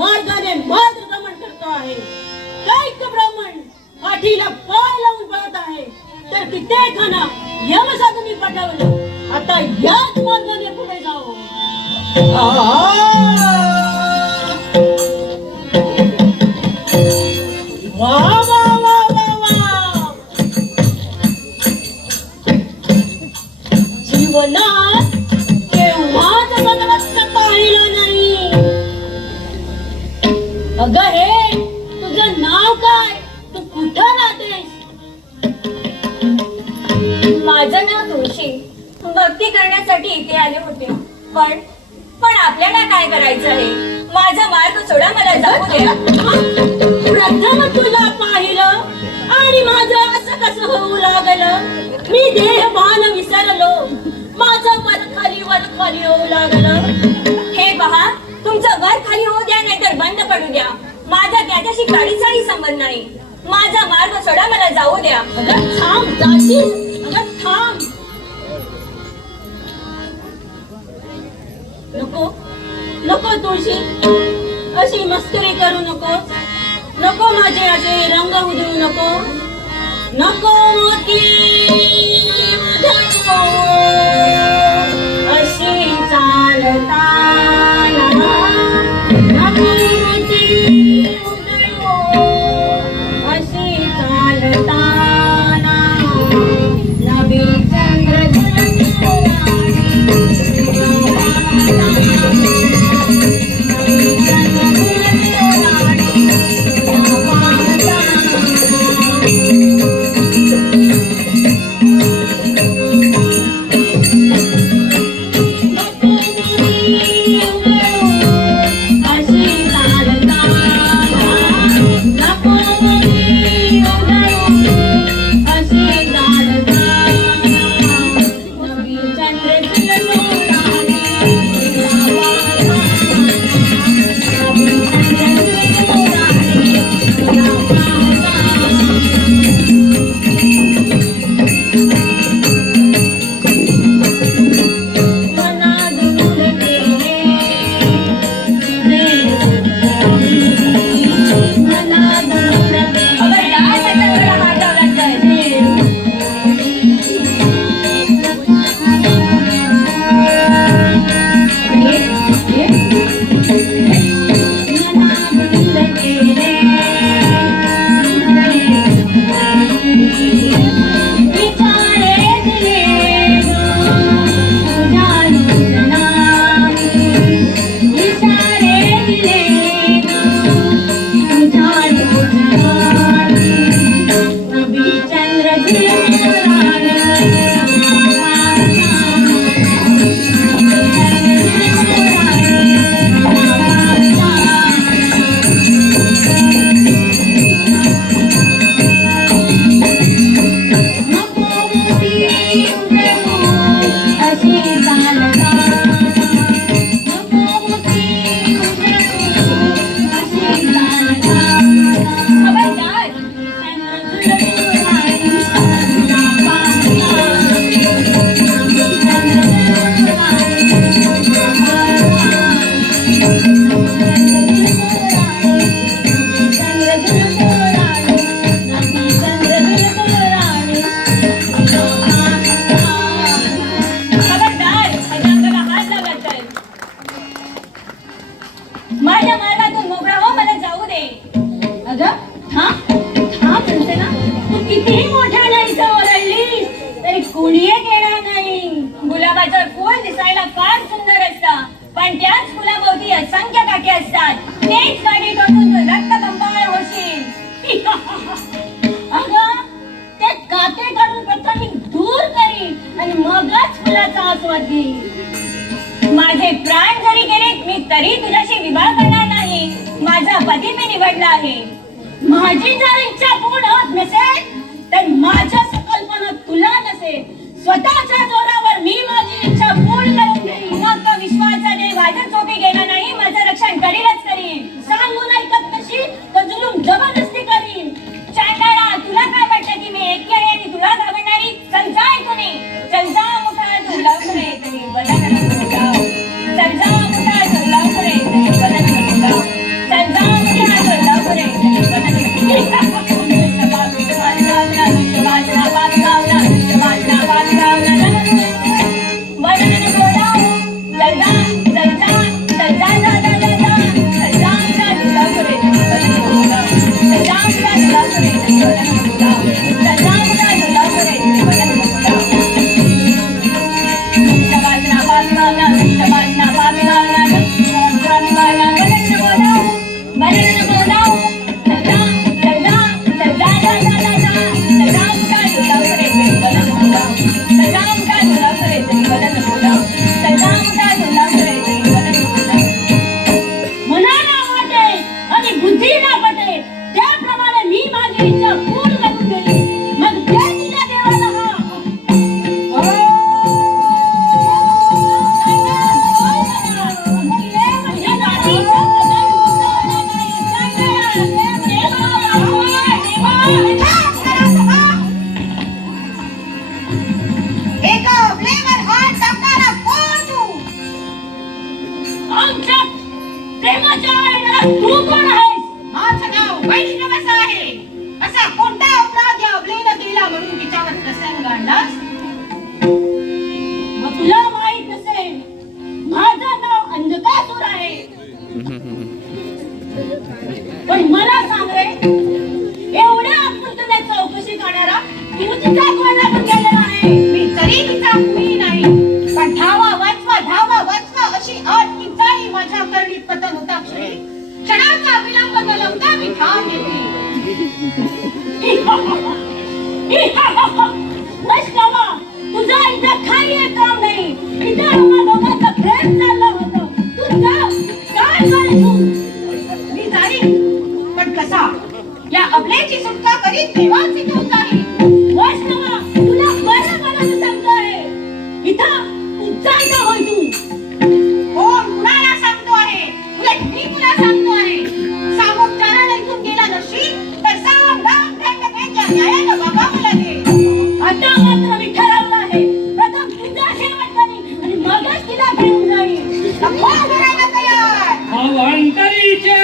मार्गाने मार्ग गमन करतो आहे. कैक ब्राह्मण पाठीला पाय लावून पळत आहे, तर कित्येकांना यमसाधूंनी पाठवलं. आता याच मार्गाने पुढे जाऊ. वा वा वा वा वा. जीवनात केव्हाच भगवंत पाहिलं नाही. अगं हे तुझं नाव काय? तू कुठं राहतेस? माझं नाव तुळशी. भक्ती करण्यासाठी इथे आले होते. पण आपल्याला काय करायचं आहे? माझा मार्ग सोडा, मला जाऊ द्या. प्रथम तुला पाहिलं आणि माझं असं कसं होऊ लागलं? मी देहभान विसरलो, माझं वर खाली होऊ लागलं. हे पहा, तुमचं वर खाली होऊ द्या नाहीतर बंद पडू द्या, माझा त्याच्याशी काडीचाही संबंध नाही. माझा मार्ग सोडा, मला जाऊ द्या. अगं थांब, जाशील? अगं थांब. नको नको तुळशी, अशी मस्करी करू नको. नको माझे असे रंग उधळू नको. नको मोती उधळू, अशी चालताना. नको मोती उधळू, अशी चालताना. नवी चंद्र माझे प्राण जरी गेले मी तरी तुझ्याशी विवाह करणार नाही. माझा पती मी निवडला आहे. माझी जर इच्छा पूर्ण होत नसेल तर माझ्या संकल्पना तुला नसेल. स्वतःच्या जोरावर मी माझी इच्छा पूर्ण करून घेईन. मग तो विश्वाचा देव माझ्या चोपी घेणार नाही. माझं रक्षण करीलच करीन. सांगून ऐकत नशील तर जुलूम जबरदस्ती करीन. चांडाळा, तुला काय वाटतं की मी एकटी आहे आणि तुला घाबरणारी? चल जा इथून. चल जा मोठा, तू लवकर ये तरी बदल नको. चल जा मोठा, तू लवकर ये तरी बदल नको. तू कोण आहेस? माझं नाव वैष्णवस आहे. असा कोणता अपराध या अबलेनं केला म्हणून तिच्यावर प्रसंग आणलास? मग तुला माहित नसेल, माझं नाव अंधकासूर आहे. पण मला सांग रे, एवढ्या आपुलकीने चौकशी करणारा तू तिचा कोण लागून गेलेला आहे? मी जरी तिचा कुणी नाही, पण धावा वाचवा अशी आठ तिचाही माझ्या करणी पतन होता क्षणी क्षणाचा विलंब न लावता मी धाव घेतली. वैष्णवा, तुझा इथं काही एक काम नाही. इथं आम्हा दोघांचं प्रेम चाललं होतं. तू जा, काय कर तू? मी जाईन, पण कसा? या अबलेची सुटका करीत देवाच घेऊन जाईल. वैष्णवा, तुला बरं सांगतो आहे. इथं तू जायचं होय तू. कोण कुणाला सांगतो आहे? उलट मी तुला सांगतो आहे. सामोपचाराला इथून गेला नसशील तर साम दाम दंड भेद या न्यायाला बघावं लागेल. आता मात्र मी ठरवलं आहे. प्रथम तुझा शेवट करीन आणि मगच तिला घेऊन जाईन. नको करायला तयार. अवंतरीचे